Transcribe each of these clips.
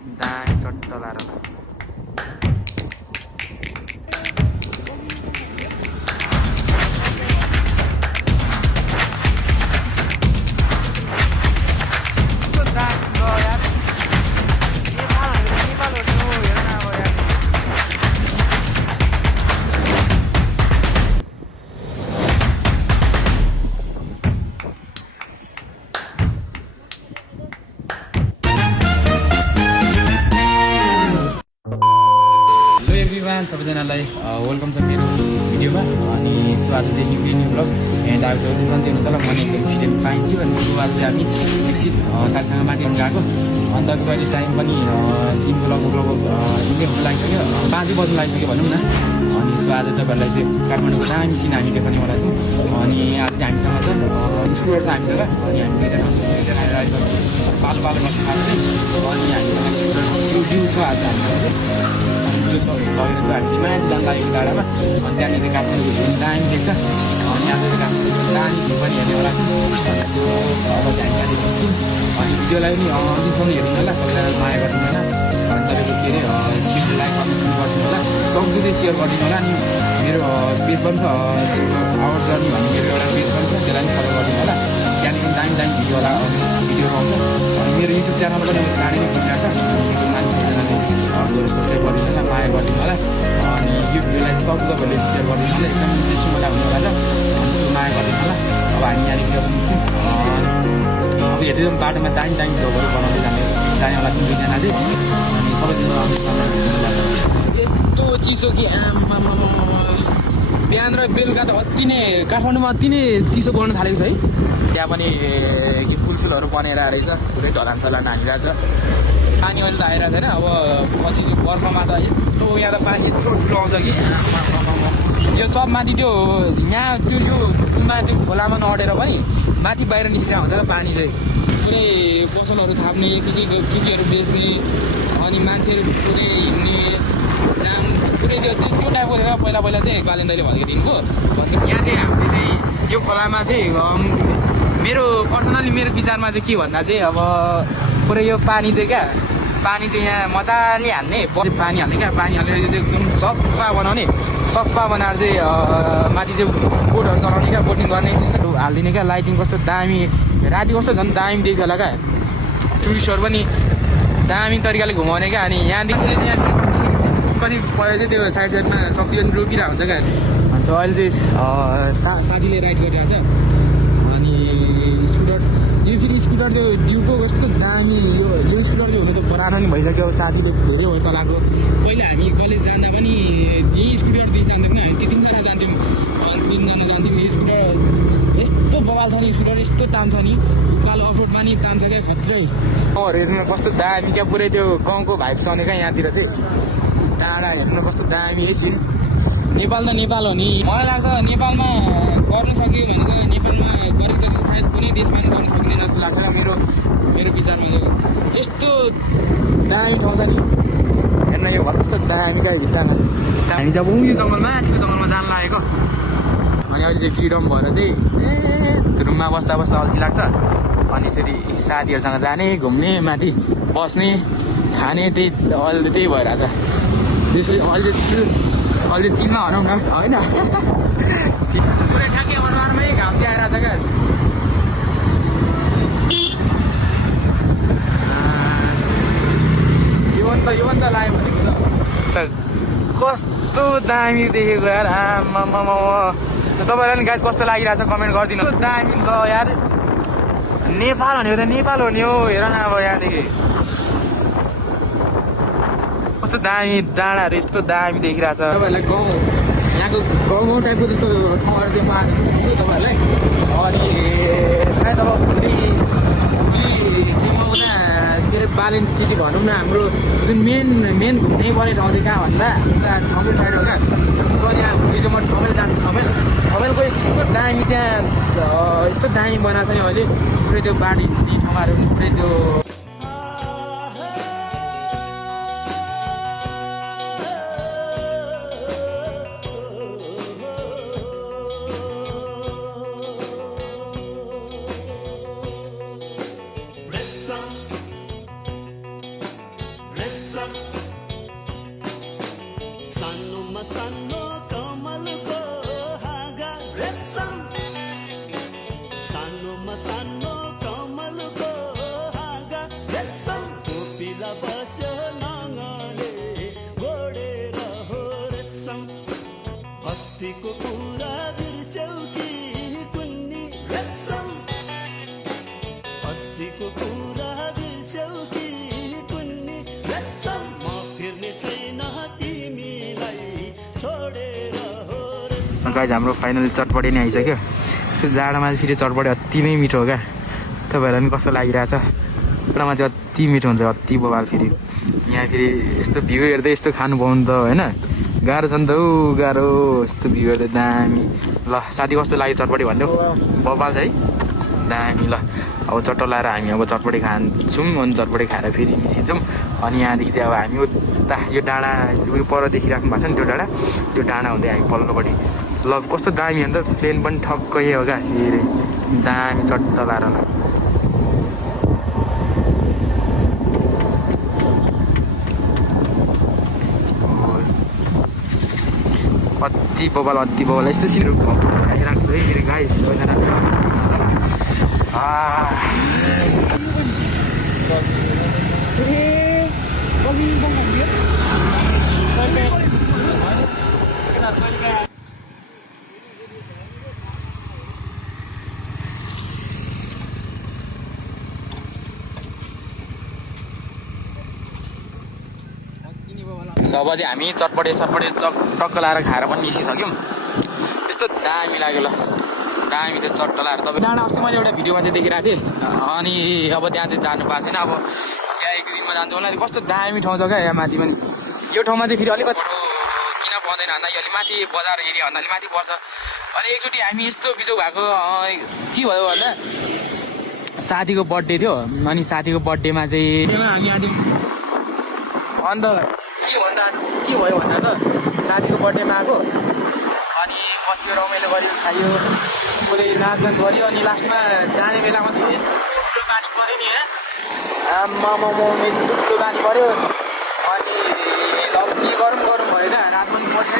दामी चट्ट लाएर सबैजनालाई वेलकम छ मेरो भिडियोमा अनि सो आज चाहिँ न्यू ब्लग एन्ड आज सन्चै हुनुहुन्छ होला म एकदम फिट एन्ड फाइन छु अनि सो आज चाहिँ हामी एकछिन साथीसँग माथि गएको अन्त अहिले टाइम पनि दिनको लगभग दिनकै हुन लागिसक्यो 5 बज्नु लागिसक्यो भनौँ न अनि सो आज तपाईँहरूलाई चाहिँ काठमाडौँको दामी सिन हामी देखाउनेवाला छौँ अनि आज चाहिँ हामीसँग छ स्कुटर छ हामीसँग अनि हामी दुईजना राइड गर्छौँ पालो गर्छ खानु चाहिँ अनि हामीसँग स्कुटर जिउ छ आज हामीसँग लगेर चाहिँ हामी माथि जान लागेको डाँडामा अनि त्यहाँनिर काठमाडौँको भ्यू दामी देख्छ अनि आज चाहिँ काठमाडौँको दामी भ्यू पनि हेर्नेवाला छौँ सो अब चाहिँ हामी माथि निस्क्यौँ अनि भिडियोलाई पनि दिखाउनु हेर्नु होला सबैजना माया गरिदिनु होला अनि तपाईँको के अरे स्क्रिन लाइक कमेन्ट गरिदिनु होला सक्दो चाहिँ सेयर गरिदिनु होला अनि मेरो पेज पनि छ आवर जर्नी भन्ने मेरो एउटा पेज पनि छ त्यसलाई पनि फलो गरिदिनु होला त्यहाँनिर दामी दामी भिडियोहरू आउँछ अनि मेरो युट्युब च्यानल पनि चाँडै नै खुलिरहेको छ मान्छेहरूले सब्सक्राइब गरिदिनु होला माया गरिदिनु होला अनि यो भिडियोलाई सक्दो तपाईँले सेयर गरिदिनु होला एकदम इन्ट्रेस्टिङ होला हुनेवाला अनि सो माया गरिदिनु होला अब हामी यहाँनिर निस्क्यौँ अब हेर्दै जाउँ बाटोमा दामी दामी भ्लगहरू बनाउँदै जानेवाला छौँ दुईजना चाहिँ अनि सबैजना यस्तो चिसो कि आमा बिहान र बेलुका त अति नै काठमाडौँमा अति नै चिसो पर्न थालेको छ है त्यहाँ पनि के फुलसुलहरू बनेर रहेछ पुरै ढलानसलान हानिरहेको छ पानी अहिले त आइरहेको छैन अब पछि त्यो बर्खामा त यस्तो यहाँ त पानी यत्रो ठुलो आउँछ कि यो सब माथि त्यो यहाँ त्यो यो त्यो खोलामा नअटेर पनि माथि बाहिर निस्किरहेको हुन्छ क्या पानी चाहिँ पुरै पसलहरू थाप्ने केहरू बेच्ने अनि मान्छेहरू पुरै हिँड्ने जान पुरै त्यो टाइपको थियो पहिला चाहिँ बालेन्दाले भनेको दिनको यहाँ चाहिँ हामीले चाहिँ यो खोलामा चाहिँ मेरो पर्सनली मेरो विचारमा चाहिँ के भन्दा चाहिँ अब पुरै यो पानी चाहिँ क्या पानी चाहिँ यहाँ मजाले हाल्ने पानी हाल्ने क्या पानी हालेर यो चाहिँ एकदम सफा बनाएर चाहिँ माथि चाहिँ बोटहरू चलाउने क्या बोटिङ गर्ने त्यस्तो हालिदिने क्या लाइटिङ कस्तो दामी राति कस्तो झन् दामी देख्छ होला क्या टुरिस्टहरू पनि दामी तरिकाले घुमाउने क्या अनि यहाँदेखि चाहिँ कति पहिला चाहिँ त्यो साइडमा सब्जी पनि रोकिरहेको हुन्छ क्या भन्छ अहिले चाहिँ साथीले राइड गरिरहेको छ अनि स्कुटर यो फेरि स्कुटर त्यो ड्युको कस्तो दामी यो स्कुटर चाहिँ हुनु त पुरानो नि भइसक्यो साथीले धेरै हो चलाएको पहिला हामी कलेज जाँदा पनि यही स्कुटर दिइ जान्थ्यौँ हामी 3-4जना जान्थ्यौँ अनि 3जना जान्थ्यौँ यो स्कुटर यस्तो बवाल छ नि स्कुटर यस्तो तान्छ नि उकालो अफरोडमा नि तान्छ क्या खत्रै हेर्नु कस्तो दामी क्या पुरै त्यो गाउँको भाइब छ क्या यहाँतिर चाहिँ टाढा हेर्नु कस्तो दामी है सिन नेपाल त नेपाल हो नि मलाई लाग्छ नेपालमा गर्नु सक्यो भने त नेपालमा गरेको त सायद कुनै देशमा पनि गर्न सकिँदैन जस्तो लाग्छ मेरो विचारमा यस्तो दामी ठाउँ छ नि हेर्न यो घर कस्तो दामी क्या भित्तामा हामी जब उयो जङ्गलमा जान लागेको अनि अहिले चाहिँ फ्रिडम भएर चाहिँ रुममा बस्दा अल्छी लाग्छ अनि फेरि साथीहरूसँग जाने घुम्ने माथि बस्ने खाने त्यही भइरहेछ त्यसै अहिले चिनमा भनौँ न होइन पुरै ठ्याक्कै अनुहारमै घाम चाहिँ आइरहेछ क्या यो अन्त लाग्यो भनेको त कस्तो दामी देखेको यार आमा तपाईँलाई पनि गाइस कस्तो लागिरहेछ कमेन्ट गरिदिनु दामी ल यार नेपाल भनेको त नेपाल हो नि हो हेर न अब यहाँदेखि कस्तो दामी डाँडाहरू यस्तो दामी देखिरहेछ तपाईँहरूलाई यहाँको गाउँ टाइपको जस्तो ठाउँहरू चाहिँ म आज तपाईँहरूलाई अनि सायद अब भोलि चाहिँ म उता के अरे बालेन सिटी भनौँ न हाम्रो जुन मेन घुम्नै पर्ने ठाउँ चाहिँ कहाँ भन्दा उता ठमेल साइड हो क्या सो यहाँ भोलि चाहिँ म ठमेल जान्छु ठमेलको यस्तो दामी त्यहाँ यस्तो दामी बनाएको छ नि अहिले पुरै त्यो बाढी ठाउँहरू पनि पुरै त्यो सानोमा सानो कमलको हाँगा रेशम सानोमा सानो कमलको हाँगा रेशम कोपिला बस्यो नङले गोडेर हो रेशम अस्तिको कुरा बिर्स्यौ कि कुन्नी रेशम अस्तिको कुरा बिर्स्यौ कि कुन्नी रेशम म फिर्ने छैन तिमीलाई छोडेर हो रेशम। गाइज हाम्रो फाइनली चटपटे नै आइसक्यो। त्यो जाडोमा चाहिँ फेरि चटपटे अति नै मिठो हो क्या। तपाईँहरूलाई पनि कस्तो लागिरहेछ? जाडोमा चाहिँ अति मिठो हुन्छ, अति बवाल। फेरि यहाँ फेरि यस्तो भ्यू हेर्दै यस्तो खानु पाउनु त होइन, गाह्रो छ नि त हौ, गाह्रो। यस्तो भ्यू हेर्दै दामी। ल साथी कस्तो लाग्यो चटपटे भनिदेऊ? बवाल छ है, दामी। ल अब चट्ट लाएर हामी अब चटपटे खान्छौँ, अनि चटपटे खाएर फेरि निस्किन्छौँ। अनि यहाँदेखि चाहिँ अब हामी उता यो डाँडा उयो पर देखिराख्नु भएको छ नि, त्यो डाँडा हुँदै हामी पल्लोपट्टि। ल कस्तो दामी हो नि त, प्लेन पनि ठक्कै हो क्या फेरि, दामी चट्ट लाएर। ल अति बबाल यस्तो सिनहरू राख्छु है मेरो गाइस। अब चाहिँ हामी चटपटे टक्क लाएर खाएर पनि निस्किसक्यौँ। यस्तो दामी लाग्यो। ल दामी त्यो चट्ट लाएर तपाईँ डाँडा अस्ति मैले एउटा भिडियोमा चाहिँ देखिरहेको थिएँ। अनि अब त्यहाँ चाहिँ जानु पाएको छैन, अब त्यहाँ एक दुई दिनमा जान्छु होला। कस्तो दामी ठाउँ छ क्या यहाँ माथि पनि। यो ठाउँमा चाहिँ फेरि अलिकति किन पर्दैन भन्दा यो अलि माथि बजार एरिया भन्दा अलिक माथि पर्छ। अनि एकचोटि हामी यस्तो बिजोग भएको के भयो भन्दा साथीको बर्थडे थियो। अनि साथीको बर्थडेमा चाहिँ हामी आँट्यौँ। अन्त के भयो भन्दा त साथीको बर्थडेमा आएको, अनि बस्यो, रमाइलो गऱ्यो, खायो, उसले नाचगान गऱ्यो। अनि लास्टमा जाने बेलामा त ठुलो पानी पऱ्यो नि, आम्मामा यस्तो ठुलो पानी पऱ्यो। अनि अब के गरौँ भयो त, रात पनि पर्छ।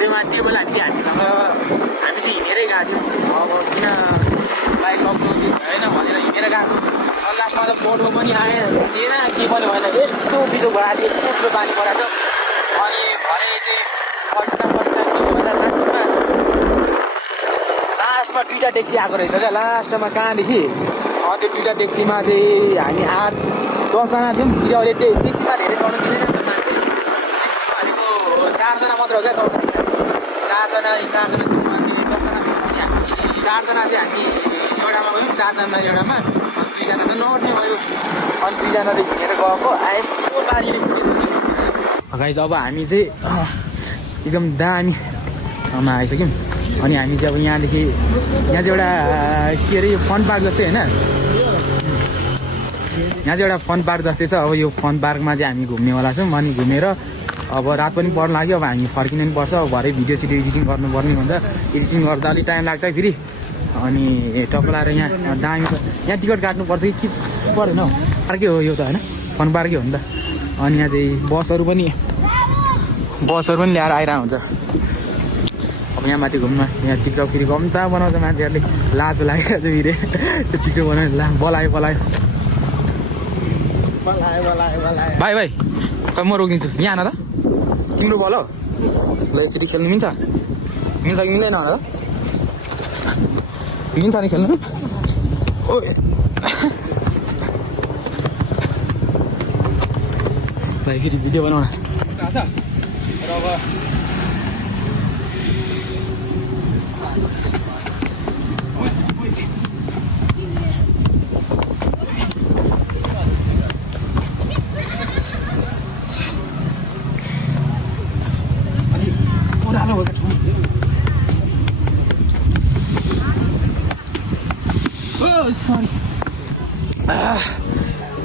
त्यो बेला हामीसँग हामी चाहिँ हिँडेरै गएको थियौँ। अब किन बाइक लग्नु भएन भनेर हिँडेर गएको। अनि लास्टमा त पोटो पनि आयो दिएन, के पनि भएन, यस्तो बिजो भएर यस्तो ठुलो पानी परेको। अनि भरे चाहिँ पल्टा के भएर लास्टमा दुईवटा ट्याक्सी आएको रहेछ क्या लास्टमा कहाँदेखि। त्यो दुईवटा ट्याक्सीमा चाहिँ हामी 8-10जना थियौँ। फेरि अहिले ट्याक्सीमा धेरै चढ्नु दिँदैन, भनेको 4जना मात्र हो क्या चढ्नु दिँदैन। 4जना थियौँ। अनि 10जना थियौँ। अनि हामी 4जना चाहिँ हामी एउटामा गयौँ, 4जना एउटामा, अनि 2जना त नअट्ने भयो। अनि 2जना चाहिँ हिँडेर गएको। यस्तो बारीले गाइस अब हामी चाहिँ एकदम दामीमा आइसक्यौँ। अनि हामी चाहिँ अब यहाँदेखि यहाँ चाहिँ एउटा के अरे फन पार्क जस्तै होइन, यहाँ चाहिँ एउटा फन पार्क जस्तै छ। अब यो फन पार्कमा चाहिँ हामी घुम्नेवाला छौँ। अनि घुमेर अब रात पनि पर्न लाग्यो, अब हामी फर्किनु पनि पर्छ। अब भरे भिडियो एडिटिङ गर्नुपर्ने हुन्छ, एडिटिङ गर्दा अलिक टाइम लाग्छ फेरि। अनि टक्क लाएर यहाँ दामी छ। यहाँ टिकट काट्नुपर्छ कि परेन हौ, पार्कै हो यो त होइन, फन पार्कै हो नि त। अनि यहाँ चाहिँ बसहरू पनि ल्याएर आइरहेको हुन्छ। अब यहाँ माथि घुम्न यहाँ टिकटक फेरि कम्ता बनाउँछ मान्छेहरूले, लाज लागेको छ फेरि त्यो टिकटक बनायो। बोलायो भाइ खै म रोकिदिन्छु, यहाँ आन त, तिम्रो बल हो। ल एकचोटि खेल्नु मिल्छ कि मिल्दैन होला? मिल्छ नि खेल्नु? ओ भाइ फेरि भिडियो बनाउन थाहा छ र अब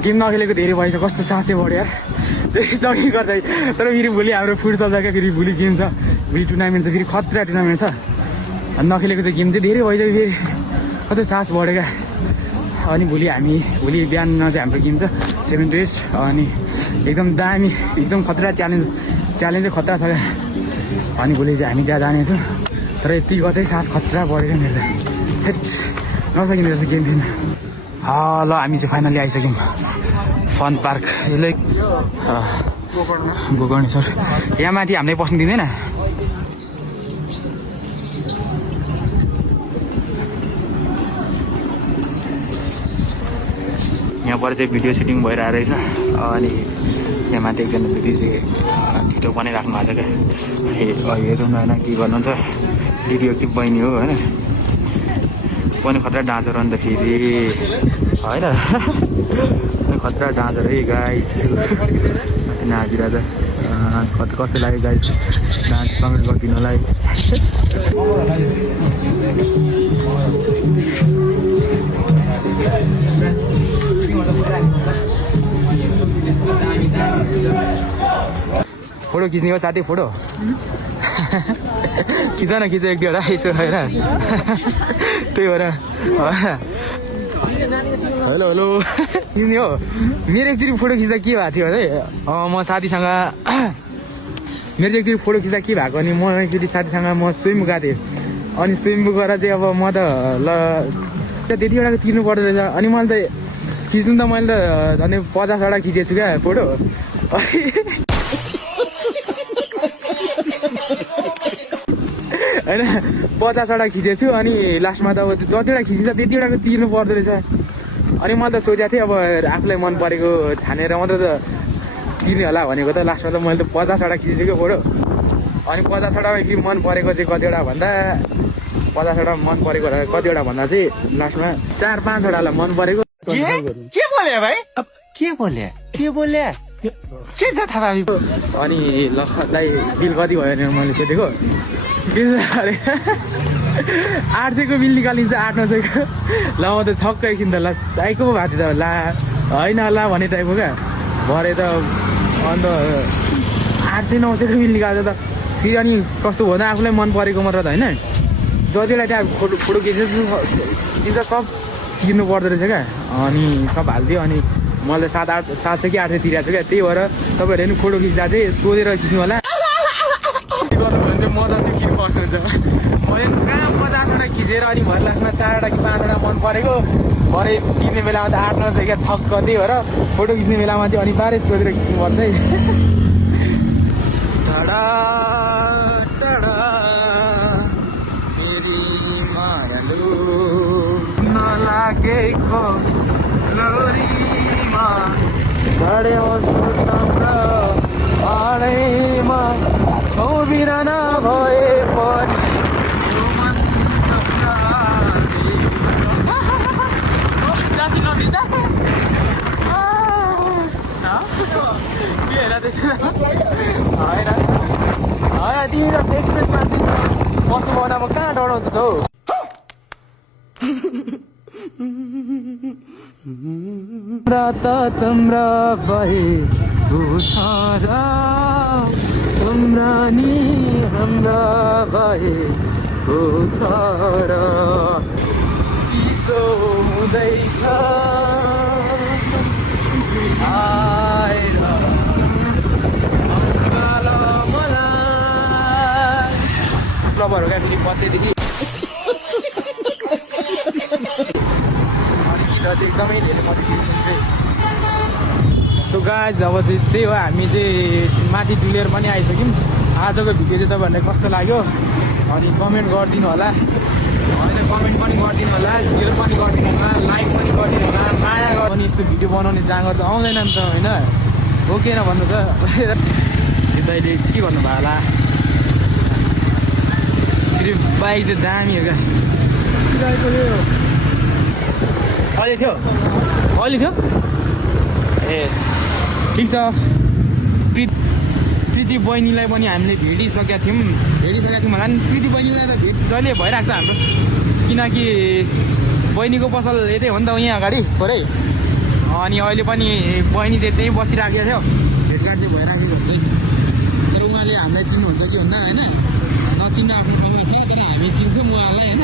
गेम नखेलेको धेरै भएछ, कस्तो सासै बढ्यो यार जगिङ गर्दै। तर फेरि भोलि हाम्रो फुटबल छ क्या, फेरि भोलि गेम छ, भोलि टुर्नामेन्ट छ, फेरि खतरा टुर्नामेन्ट छ। नखेलेको चाहिँ गेम चाहिँ धेरै भइसक्यो, फेरि कतै सास बढ्यो क्या। अनि भोलि बिहान चाहिँ हाम्रो गेम छ 7 days अनि एकदम दामी एकदम खतरा च्यालेन्जै खतरा छ क्या अनि भोलि चाहिँ हामी त्यहाँ जानेछौँ तर यति गर्दै सास खतरा बढेको मेरो त हेट नसकिने रहेछ गेम खेल्न ल हामी चाहिँ फाइनली आइसक्यौँ फन पार्क यसले गोकर्ण सर यहाँ माथि हामीलाई पस्नु दिँदैन यहाँबाट चाहिँ भिडियो सुटिङ भइरहेको रहेछ अनि यहाँ माथि एकजना दिदी चाहिँ भिडियो बनाइराख्नु भएको छ क्या हेरौँ न होइन के गर्नुहुन्छ दिदी कि बहिनी हो होइन पनि खतरा डाँचो र अन्त फेरि होइन खतरा डाँचो है गाइस नाचिरहेछ कस्तो लाग्यो गाइस डान्स कमेन्ट गरिदिनु होला है फोटो खिच्ने हो साथी फोटो खिच न खिच एक दुईवटा यसो होइन त्यही भएर हेलो हेलो खिच्ने हो मेरो एकचोटि फोटो खिच्दा के भएको थियो है म साथीसँग मेरो चाहिँ एकचोटि फोटो खिच्दा के भएको अनि म एकचोटि साथीसँग म स्विम गएको थिएँ अनि स्विम गएर चाहिँ अब म त ल त्यतिवटा तिर्नु पर्दो रहेछ अनि मैले त खिच्नु त मैले त झन् 50वटा खिचेको छु क्या फोटो होइन 50वटा खिचेको छु अनि लास्टमा त अब जतिवटा खिचिन्छ त्यतिवटाको तिर्नु पर्दो रहेछ अनि मैले त सोचेको थिएँ अब आफूलाई मन परेको छानेर मात्र त तिर्ने होला भनेको त लास्टमा त मैले त 50वटा खिचेछु क्या फोटो अनि 50वटा मन परेको चाहिँ कतिवटा भन्दा 50वटा मन परेको कतिवटा भन्दा चाहिँ लास्टमा 4-5वटालाई मन परेको के बोले भाइ के बोले के छ थाहा अनि लखलाई बिल कति भयो भने मैले सोधेको बिल 800को बिल निकालिन्छ 800-900को ल म त छक्क एकछिन त ल साइको पो भएको थियो त ला होइन होला भन्ने टाइपको क्या भरे त अन्त 800-900को बिल निकाल्छ त फेरि अनि कस्तो भन्दा आफूलाई मन परेको मात्र त होइन जतिलाई त्यहाँ फोटो खिच्छ सब किन्नु पर्दो रहेछ क्या अनि सब हालिदियो अनि मैले 700 कि 800 तिरेको छु क्या त्यही भएर तपाईँहरूले पनि फोटो खिच्दा चाहिँ सोधेर खिच्नु होला गर्नु भने चाहिँ मजा चाहिँ किन बस्नुहुन्छ मैले कहाँ 50वटा खिचेर अनि भरे लास्टमा 4वटा कि 5वटा मन परेको भरे तिर्ने बेलामा त 8-900 क्या छक्क त्यही भएर फोटो खिच्ने बेलामा चाहिँ अनिवार्य सोधेर खिच्नुपर्छ है लागेको लोरीमा चढ्यो आडैमा छौ बिराना भए पनि साथी नबिस्दा के हेर त्यसो होइन तिमी त एक्सपेक्ट मान्छे बस्नु भएन म कहाँ डराउँछु त हौ तम्रा भएको छ र तम्रा नि हाम्रा भएको छ र चिसो हुँदैछ आएर मलाई क्लबहरू क्या फेरि बच्चैदेखि एकदमै धेरै मोटिभेसन चाहिँ सो गाइज अब त्यही हो हामी चाहिँ माथि डुलेर पनि आइसक्यौँ आजको भिडियो चाहिँ तपाईँहरूलाई कस्तो लाग्यो अनि कमेन्ट गरिदिनु होला होइन कमेन्ट पनि गरिदिनु होला सेयर पनि गरिदिनु होला लाइक पनि गरिदिनु होला माया पनि यस्तो भिडियो बनाउने जाँगर त आउँदैन नि त होइन हो कि न भन्नु त अहिले के गर्नुभयो होला फेरि बाइक चाहिँ दामी हो क्या अहिले थियो ए ठिक छ प्रीति बहिनीलाई पनि हामीले भेटिसकेका थियौँ होला नि प्रीति बहिनीलाई त भेट जहिले भइरहेको छ हाम्रो किनकि बहिनीको पसल यतै हो नि त यहाँ अगाडि थोरै अनि अहिले पनि बहिनी चाहिँ त्यहीँ बसिराखेको थियो भेटघाट चाहिँ भइराखेको हुन्छ तर उहाँले हामीलाई चिन्नुहुन्छ कि हुन्न होइन नचिन्नु आफ्नो ठाउँमा छ तर हामी चिन्छौँ उहाँलाई होइन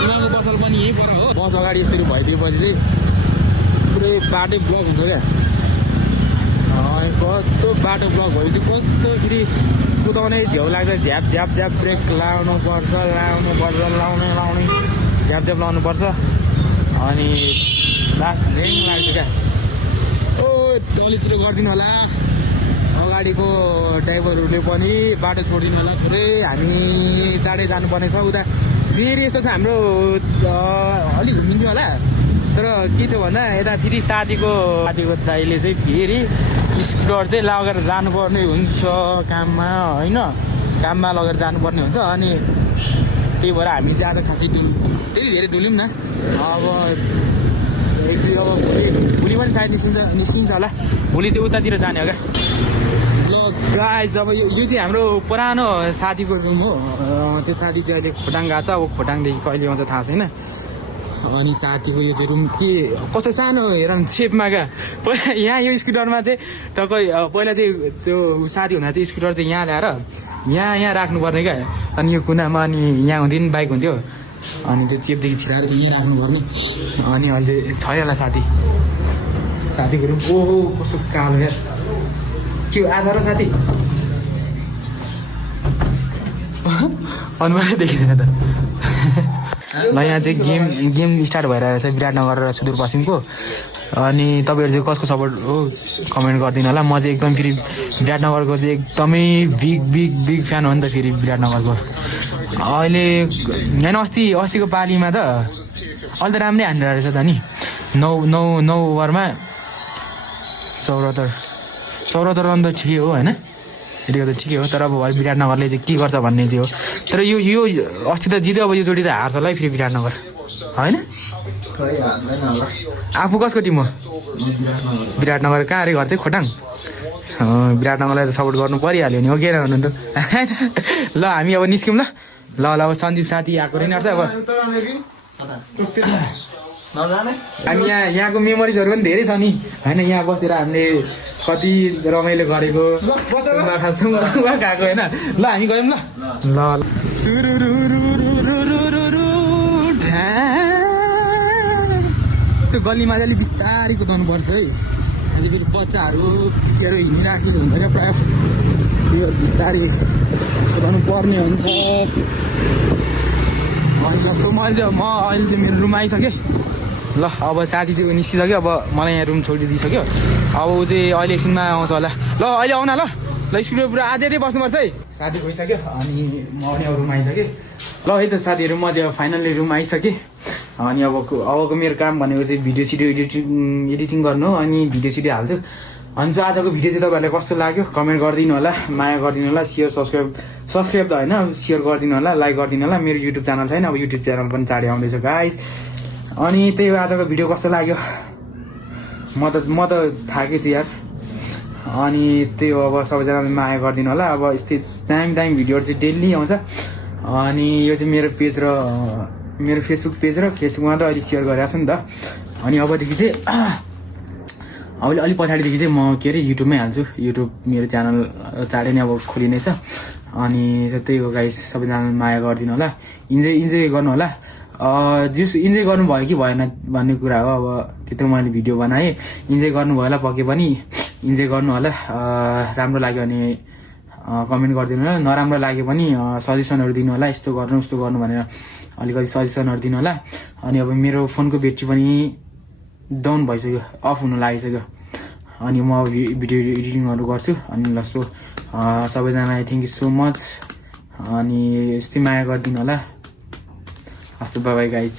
उहाँको पसल पनि यहीँ पर हो बस अगाडि यसरी भइदिएपछि चाहिँ पुरै बाटो ब्लक हुन्छ क्या कस्तो बाटो ब्लक भएपछि कस्तो फेरि कुदाउने झ्याउ लाग्छ झ्याप झ्याप झ्याप ब्रेक लाउनुपर्छ लाउने झ्याप झ्याप लाउनुपर्छ अनि लास्ट ल्याङ लाग्छ क्या ओ अलि छिटो गरिदिनु होला अगाडिको ड्राइभरहरूले पनि बाटो छोडिदिनु होला थोरै हामी चाँडै जानुपर्ने छ उता फेरि यस्तो छ हाम्रो अलिक घुमिन्थ्यो होला तर के थियो भन्दा यता फेरि साथीको दाइले चाहिँ फेरि स्कुटर चाहिँ लगेर जानुपर्ने हुन्छ काममा होइन काममा लगेर जानुपर्ने हुन्छ अनि त्यही भएर हामी चाहिँ आज खासै त्यति धेरै डुल्यौँ न अब भोलि पनि सायद निस्किन्छ होला भोलि चाहिँ उतातिर जाने हो क्या ल गाइस अब यो चाहिँ हाम्रो पुरानो साथीको रुम हो त्यो साथी चाहिँ अहिले खोटाङ गएको छ अब खोटाङदेखि कहिले आउँछ थाहा छैन अनि साथीको यो चाहिँ रुम के कस्तो सानो हेर सेपमा क्या पहिला यहाँ यो स्कुटरमा चाहिँ टक्कै पहिला चाहिँ त्यो साथी हुँदा चाहिँ स्कुटर चाहिँ यहाँ ल्याएर यहाँ राख्नुपर्ने क्या अनि यो कुनामा अनि यहाँ हुँदैन बाइक हुन्थ्यो अनि त्यो चेपदेखि छिराएर चाहिँ यहाँ राख्नुपर्ने अनि अहिले चाहिँ छ होला साथीको रुम ओहो कस्तो कालो क्या के आज र साथी अनुहारै देखिँदैन त ल यहाँ चाहिँ गेम स्टार्ट भइरहेको छ विराटनगर र सुदूरपश्चिमको अनि तपाईँहरू चाहिँ कसको सपोर्ट हो कमेन्ट गरिदिनु होला म चाहिँ एकदम फेरि विराटनगरको चाहिँ एकदमै बिग फ्यान हो नि त फेरि विराटनगरको अहिले होइन अस्तिको पालीमा त अहिले त राम्रै हानेर रहेछ त नि 9 ओभरमा 74 रन त ठिकै हो होइन यतिको त ठिकै हो तर अब विराटनगरले चाहिँ के गर्छ भन्ने चाहिँ हो तर यो अस्ति त जित्यो अब योचोटि त हार्छ होला है फेरि विराटनगर होइन आफू कसको टिम हो विराटनगर कहाँ अरे घर चाहिँ खोटाङ विराटनगरलाई त सपोर्ट गर्नु परिहाल्यो नि हो के भन्नु त ल हामी अब निस्क्यौँ ल अब सन्दीप साथी आएको रहेन अब हामी यहाँको मेमोरिजहरू पनि धेरै छ नि होइन यहाँ बसेर हामीले कति रमाइलो गरेको गएको होइन ल हामी गयौँ ल यस्तो गल्लीमा चाहिँ अलिक बिस्तारै कुदाउनु पर्छ है अहिले फेरि बच्चाहरू केरो हिँडिराखेको हुन्छ क्या प्रायः त्यो बिस्तारै कुदाउनु पर्ने हुन्छ अनि जस्तो म अहिले चाहिँ मेरो रुम आइसकेँ ल अब साथी चाहिँ निस्किसक्यो अब मलाई यहाँ रुम छोडिदिइसक्यो अब ऊ चाहिँ अहिले एकछिनमा आउँछ होला ल अहिले आउन ल स्कुलमा पुरा आजै बस्नुपर्छ है साथी गइसक्यो अनि म पनि अब रुम आइसकेँ ल है त साथीहरू म चाहिँ अब फाइनल्ली रुम आइसकेँ अनि अबको मेरो काम भनेको चाहिँ भिडियो सिडियो एडिटिङ गर्नु हो अनि भिडियो सिडियो हाल्छु अनि चाहिँ आजको भिडियो चाहिँ तपाईँहरूलाई कस्तो लाग्यो कमेन्ट गरिदिनु होला माया गरिदिनु होला सब्सक्राइब त होइन सेयर गरिदिनु होला लाइक गरिदिनु होला मेरो युट्युब च्यानल छैन अब युट्युब च्यानल पनि चाँडै आउँदैछ गाइज अनि त्यही हो आजको भिडियो कस्तो लाग्यो म त थाकेँ छु यार अनि त्यही हो अब सबैजनाले माया गरिदिनु होला अब यस्तै टाइम भिडियोहरू चाहिँ डेली आउँछ अनि यो चाहिँ मेरो पेज र मेरो फेसबुक पेज र फेसबुकमा त अहिले सेयर गरिरहेको छु नि त अनि अबदेखि चाहिँ अहिले अलिक पछाडिदेखि चाहिँ म के अरे युट्युबमै हाल्छु युट्युब मेरो च्यानल चाँडै नै अब खोलिनेछ अनि त्यही हो गाइस सबैजनाले माया गरिदिनु होला इन्जोय गर्नु होला जस इन्जोय गर्नुभयो कि भएन भन्ने कुरा हो अब त्यत्रो मैले भिडियो बनाएँ इन्जोय गर्नुभयो होला पक्कै पनि इन्जोय गर्नु होला राम्रो लाग्यो भने कमेन्ट गरिदिनु होला नराम्रो लाग्यो पनि सजेसनहरू दिनु होला यस्तो गर्नु उस्तो गर्नु भनेर अलिकति सजेसनहरू दिनु होला अनि अब मेरो फोनको ब्याट्री पनि डाउन भइसक्यो अफ हुनु लागिसक्यो अनि म भिडियो एडिटिङहरू गर्छु अनि ल सो सबैजनालाई थ्याङ्क यू सो मच अनि यस्तै माया गरिदिनु होला हस् त बाइ बाइ गाइज